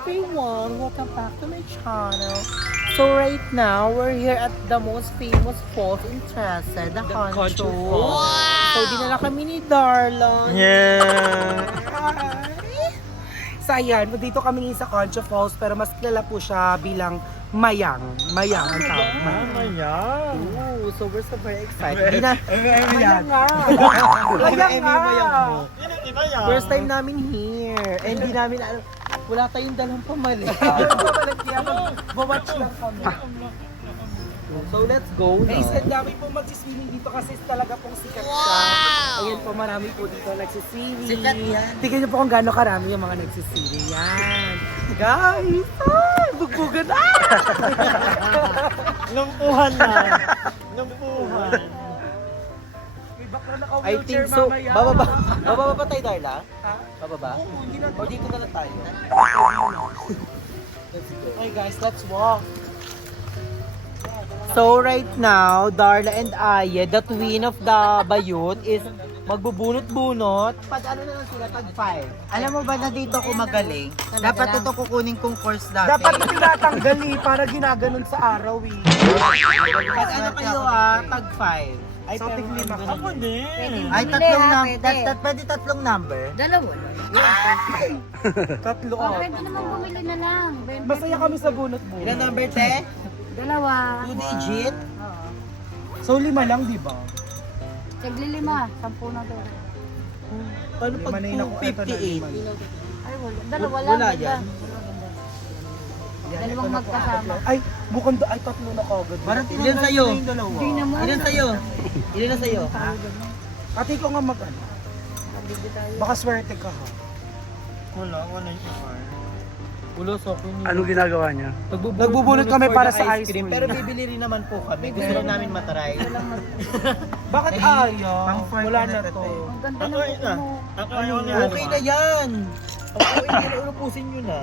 everyone! Welcome back to my channel. So right now, we're here at the most famous falls in Trece, the Concho Falls. So dinala kami ni Darla. Yeah! So ayan, dito kami ngayon sa Concho Falls pero mas kilala po siya bilang Mayang. Mayang ang tawag. Mayang! Ooh, so we're so very excited. Hindi na, Mayang nga! Mayang nga! Mayang! First time namin here. And di namin alam, wala tayong dalang pamali. Bawatch lang kami. So let's go na. Guys, ang dami po magsiswimming dito kasi talaga pong sikat siya. Ayan po, marami po dito nagsiswimming. Sikat yan. Tingnan niyo po kung gaano karami yung mga nagsiswimming. Yan. Guys! Ah! Bugbugan na! Lumpuhan na! Lumpuhan! May bakla na I think so. Bababa pa tayo, Darla? Ha? Bababa? Oo, hindi na. O dito na lang tayo? Let's go. Okay guys, let's walk. So right now, Darla and Aye, the twin of the Bayut, is magbubunot-bunot. Pag ano na lang sila, tag 5. Alam mo ba na dito ako magaling? Dapat ito kukunin kong course dati. Dapat tinatanggali para ginaganon sa araw eh. Pag ano kayo tag 5. Ay, So, pero tig-lima ang ka. Ako din! Ay, tatlong number. Pwede tatlong number? Dalawa lang. Tatlo Oh, out. pwede naman bumili na lang. Masaya kami sa bunot-bunot. Ilan number, te? Dalawa. 2 digit? So 5 lang, di ba? Taglilima. 10 na to. Paano pag Lima na yung naku- eto na, 258? Ay, lima. wala. Dalawa lang. Wala ganda. yan. Yan, Dalawang ito na po. magkasama. Ay, bukod ay tatlo na kagad. Parang Ilan tinanggal sa'yo? na yung dalawa. Hindi naman. Ilan sa'yo? Ilan na sa'yo? Ate ko nga mag-ano. Baka swerte ka ha. Wala yung iba. Ulo, so Anong ginagawa niya? Nagbubunot kami para sa ice cream. Pero bibili rin naman po kami. Gusto lang namin matry. Bakit ayaw? Pang fourth Wala na na to, to. Ang ganda Ako ng yun na. mo. Ako yung Okay na yan. Okay na yan. Urupusin nyo na.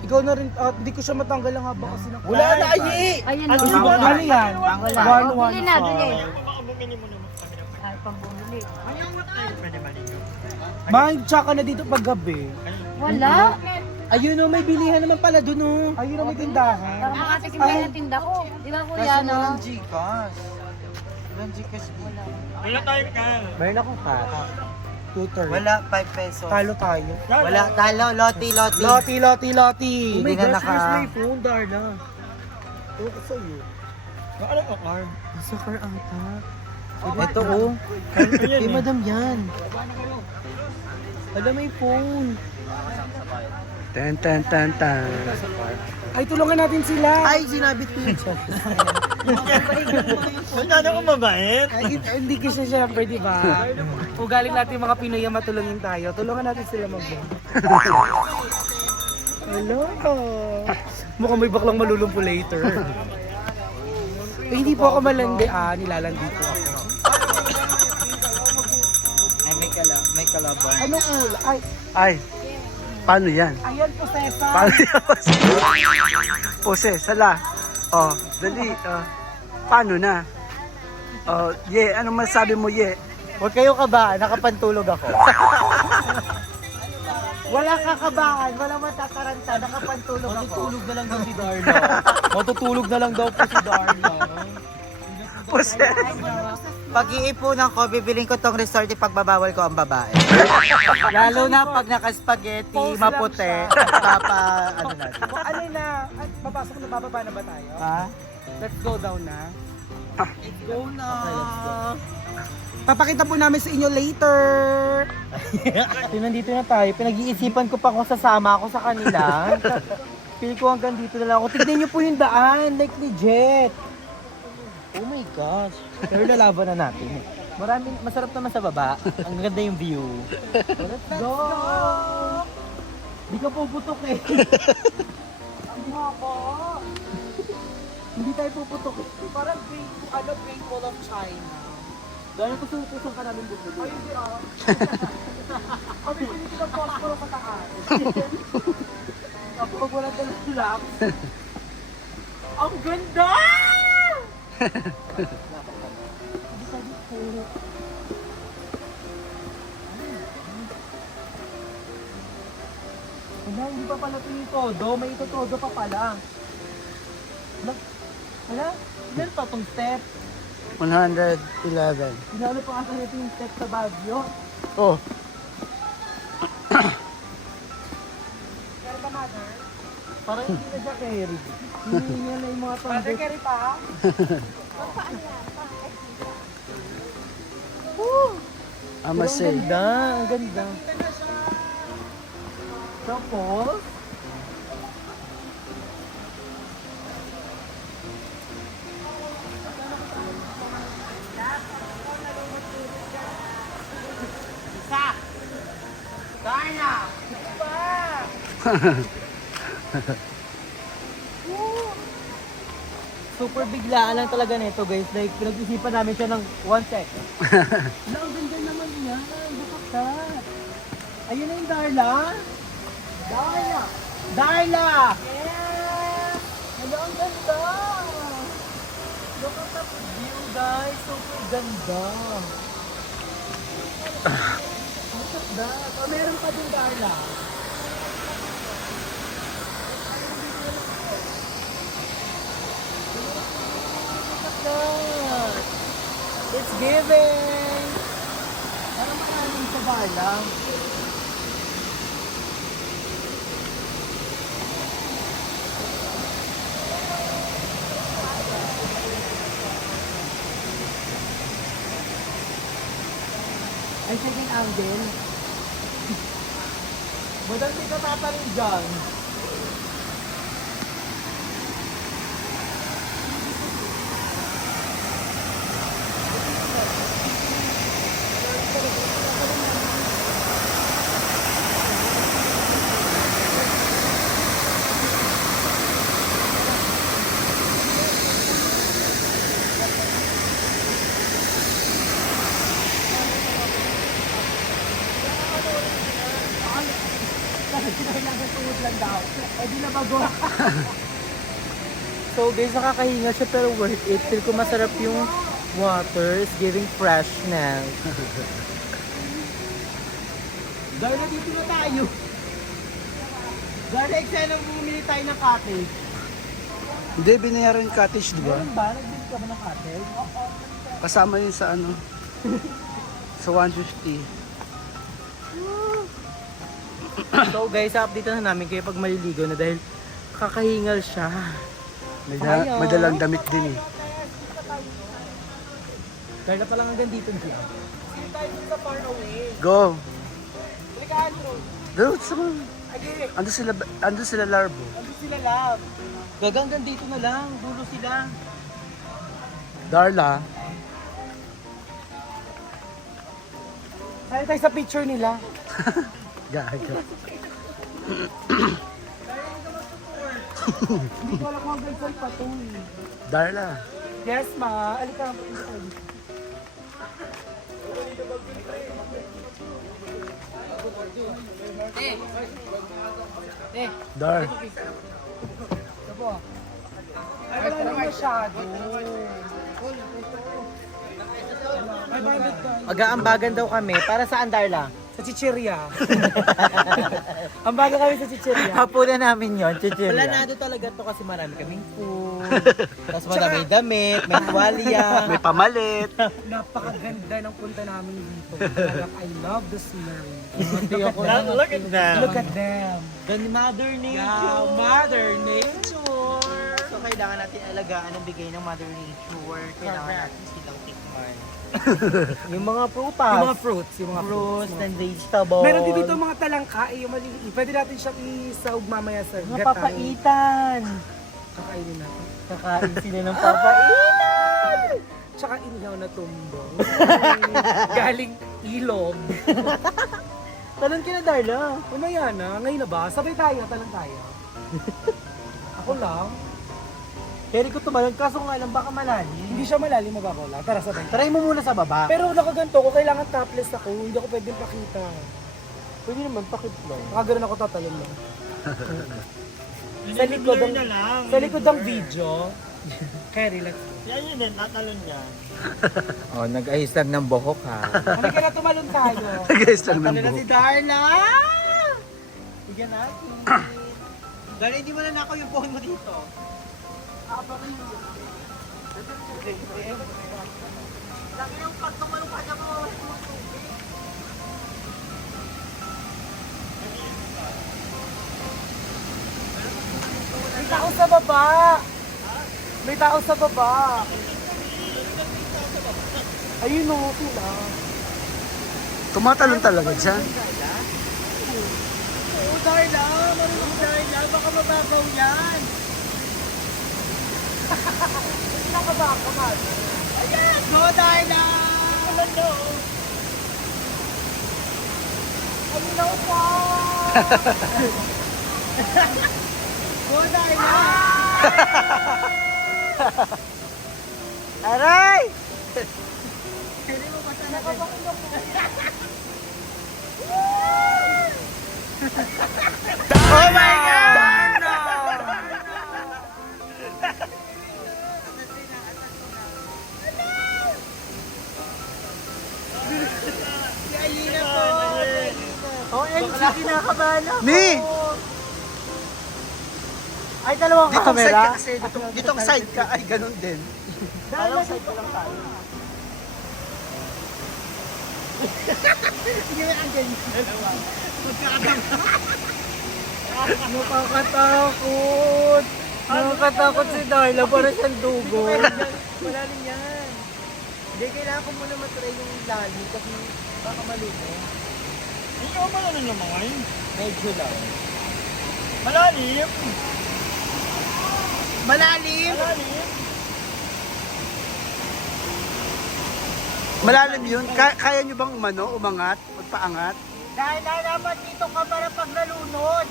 Ikaw na rin, hindi ko siya matanggal lang habang kasi nak- Wala na, Aye! Ayan Ano o. si Juan? Ano yan? Wala. Bili na, bili. Baka bumili mo naman kami ng Ay, pang bumili. pwede ba ninyo? Mahal tsaka na dito pag gabi. Wala. Ayun o, may bilihan naman pala dun o. Ayun na may tindahan. Para makatikim kayo ng tinda ko. Di ba kuya, no? Walang Gcash. Walang Gcash dito. Wala tayo ka! Meron akong cat. Tutor. Wala, 5 pesos. Talo tayo. Wala, talo, loti. Loti. Oh Hindi my na gosh, naka- where's my phone, Darla? Oo, sa'yo. Ano ka, Carl? Nasa car ata. Ito oh. Kay madam yan. Alam, may phone. Tan tan tan tan. Ay, tulungan natin sila. Ay, sinabit ko yun. Masyado ko mabait! Ay, hindi kasi syempre, di ba? Ugaling natin yung mga Pinoy ang matulungin tayo. Tulungan natin sila mag Hello. Mukhang may baklang malulumpo later. Eh, hindi po ako malandi. Nilalandi po ako. Ay, may kalaban. Anong ula? Ay, Ay, paano yan? ayan po, Cesar. Paano yan? Pose, sala. Oh, dali. Paano na? Oh, ye, anong masabi mo, ye? Huwag kayo kaba, nakapantulog ako. Wala kakabahan, wala matataranta, nakapantulog ako. Matutulog na lang daw si Darla. Matutulog na lang daw po si Darla. Pose. Pag-iipunan ko, bibiling ko tong resort pagbabawal ko ang babae. Lalo na pag naka-spaghetti, Pose lang maputi, siya. ano natin. Ano na? At papasok na, bababa na ba tayo? Ha? Let's go down na. Let's go na. Papakita po namin sa inyo later. Nandito na tayo. Pinag-iisipan ko pa kung sasama ako sa kanila. Pili ko hanggang dito na lang ako. Tignan niyo po yung daan. Like legit. Oh my gosh. Pero lalaban na natin. Masarap naman sa baba. Ang ganda yung view. Let's go! Di ka puputok eh. Hindi tayo puputok. Parang Great Wall of China. Gano'n kusukusan ka namin bumili. Ay, hindi Kami hindi lang po ako mataas. Kapag wala ka ng laps. Ang ganda! Wala, hindi pa pala ito yung todo. May ito todo pa pala. Wala, ilan pa itong step? 111. Pinalo pa kasi ito yung step sa Baguio. Oh, Parang hindi na siya carry. Hindi niya na yung mga pang-step. Carry pa? I must say. Ang ganda, ang ganda. Tapos, super biglaan lang talaga nito guys. Like, pinag-isipan namin siya ng 1 second. Wala, ang ganda naman niya. Look at that. Ayun na yung Darla. Darla! Darla! Yeah! Wala, ang ganda. Look at that view guys. Super ganda. Look at that. Oh, meron pa din Darla. It's giving! Parang maraming sa bar lang. Ay, second angle. Madam, di ka tatarin dyan. So guys, nakakahinga siya pero worth it. Feel ko masarap yung water. It's giving freshness. Darla, dito na tayo. Darla, eksena bumili tayo ng cottage. Hindi, binayaran yung cottage, di ba? Meron ba? Nagbili ka ba ng cottage? Kasama yun sa ano, sa 150. So guys, update na namin kayo pag maliligo na dahil kakahingal siya. May dalang damit din eh. Darla pa lang hanggang dito siya. Go! Doon, ando sila Larbo. Ando sila love. Hanggang dito na lang. Dulo sila. Darla. Saan tayo sa picture nila? Gaga. Hindi ko alam kung hanggang saan pa ito. Darla. Yes, ma. Alika. Dar. Ay, wala naman masyado. Mag-aambagan daw kami. Para saan, Darla? Sa Chichirya. Ambagan kami sa Chichirya. Hapunan namin yon, chichirya. Planado talaga to kasi marami kaming food. Tapos madami damit, may tuwalya. May pamalit. Napakaganda ng punta namin dito. Talagang I love the scenery. Look at them. Look at them. The mother nature. Yeah, Mother Nature. So kailangan natin alagaan ang bigay ng mother nature. Kailangan natin silang tikman. Yung mga prutas. Yung mga fruits. Fruits and vegetables. Meron din dito mga talangka, yung maliliit. Pwede natin siyang isaog mamaya sa Mga gata. papaitan. Kakainin natin. Kakain sila ng papaitan. Tsaka inihaw na tumbong. Galing ilog. Talon ka na, Darla. Umaya na, ngayon na ba? Sabay tayo, talang tayo. Ako lang. Kaya ko tumalon, kaso nga lang baka malalim. Hindi siya malalim, mababaw lang. Tara, sabay. Try mo muna sa baba. Pero nakaganto ko, kailangan topless ako. Hindi ako pwedeng pakita. Pwede naman, pakit lang. Nakaganoon ako tatalon lang. Sa likod na lang. Sa likod ng video. Kaya relax. Yan yun din, tatalon niya. Oh, nag-ayos lang ng buhok ha. Halika na, tumalon tayo. Guys, lang ng Ano na si buhok. Darla? Bigyan natin. Dahil hindi mo na ako yung phone mo dito. Lagi yung pagkamalong ka na mo. May tao sa baba! May tao sa baba! Ayun o, sila. Tumatalon talaga siya. Oo, Darla! Marunong Darla! Baka mababaw yan! Hindi na ka ba ako, man? Ayan! Go, Darla! Hello! Hello po! Go, Darla! Aray! Pwede mo ba sana nakabakilok mo? Oh my God! Si Ayina po! OMG, kinakabahan ako! Ni! Ay, dalawang Ditong side camera? ka kasi, ditong side ka, ay ganun din. Dalawang side ko lang tayo. Hindi mo ang ganyan. Nakakatakot. Nakakatakot si Darla para siyang dugo. Malalim yan. Hindi, kailangan ko muna matry yung lalim kasi baka maluto. Hindi ako malalim naman ngayon. Medyo lang. Malalim. Malalim? Malalim. Malalim yun. Kaya nyo bang umangat? Magpaangat? Dahil dapat dito ka para pag nalunod.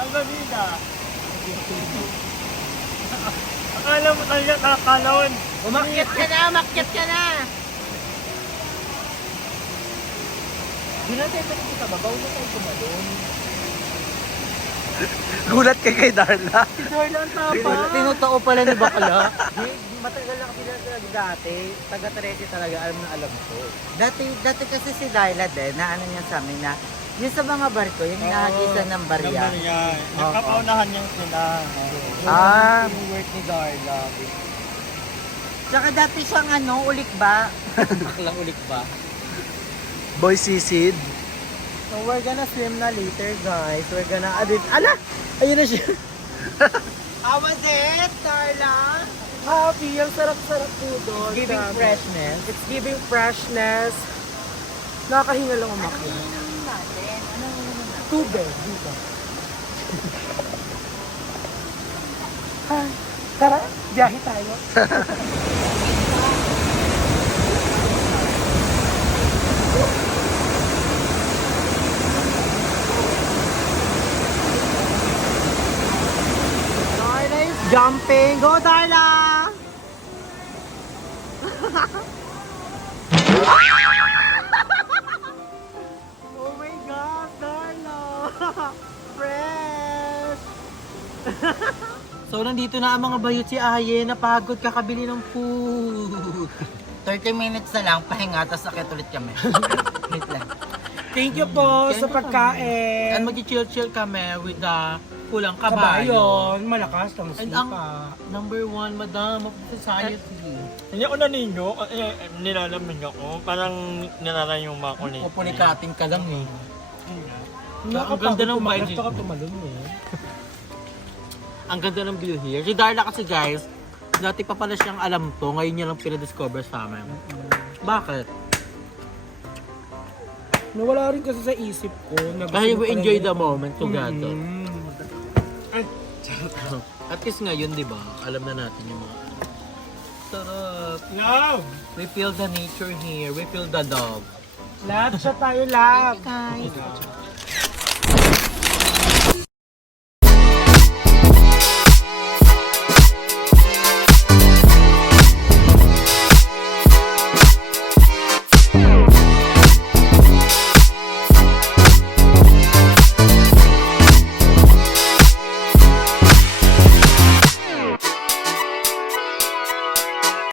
Ang gabida. Akala mo talaga kakalawin. Umakyat ka na, umakyat ka na. Hindi natin pwede kita babaw na tayo kumalun. Gulat kay Darla. Si Darla ang tapa. Tinutoo pala ni Bakla. Matagal na kasi na dati. Taga-Teresi talaga, alam ko. Dati kasi si Darla din, na ano niya sa amin na, yung sa mga barko, yung hinahagisan ng barya. Nakapaunahan niya sila. Ah, yung work ni Darla. Tsaka dati siyang ulik ba? Baklang ulik ba? Boy Sisid. So we're gonna swim na later, guys. We're gonna ala! Ayun na siya. How was it, Darla? Happy. Ang sarap-sarap po doon. Giving freshness. It's giving freshness. Nakakahinga lang umakyat. Tubig dito. Hi. Tara, biyahe tayo. Darla is jumping. Go, Darla! Oh my God, Darla! Fresh! So, nandito na ang mga bayot si Aye. Napagod kakabili ng food. 30 minutes na lang, pahinga, tapos sakit ulit kami. Wait lang. Thank you po sa pagkain. And mag-chill-chill kami with the pulang kabayo. Kabayon, malakas lang And ang sipa. number one, madam of society. Hindi ako naninyo. Nilalamin ako. Parang nilarayuma ko nito. Pupulikatin ka lang eh. Ang ganda ng vibe. Gusto ka tumalon eh. Ang ganda ng view here. Si Darla kasi guys, dati pa pala siyang alam to, ngayon niya lang pinadiscover sa amin. Bakit? Nawala rin kasi sa isip ko. na gusto Kasi ko we pala enjoy yun. the moment together. Mm. At least ngayon, di ba, alam na natin yung mga sarap. No! We feel the nature here. We feel the dog. Lahat siya tayo, lahat. Guys.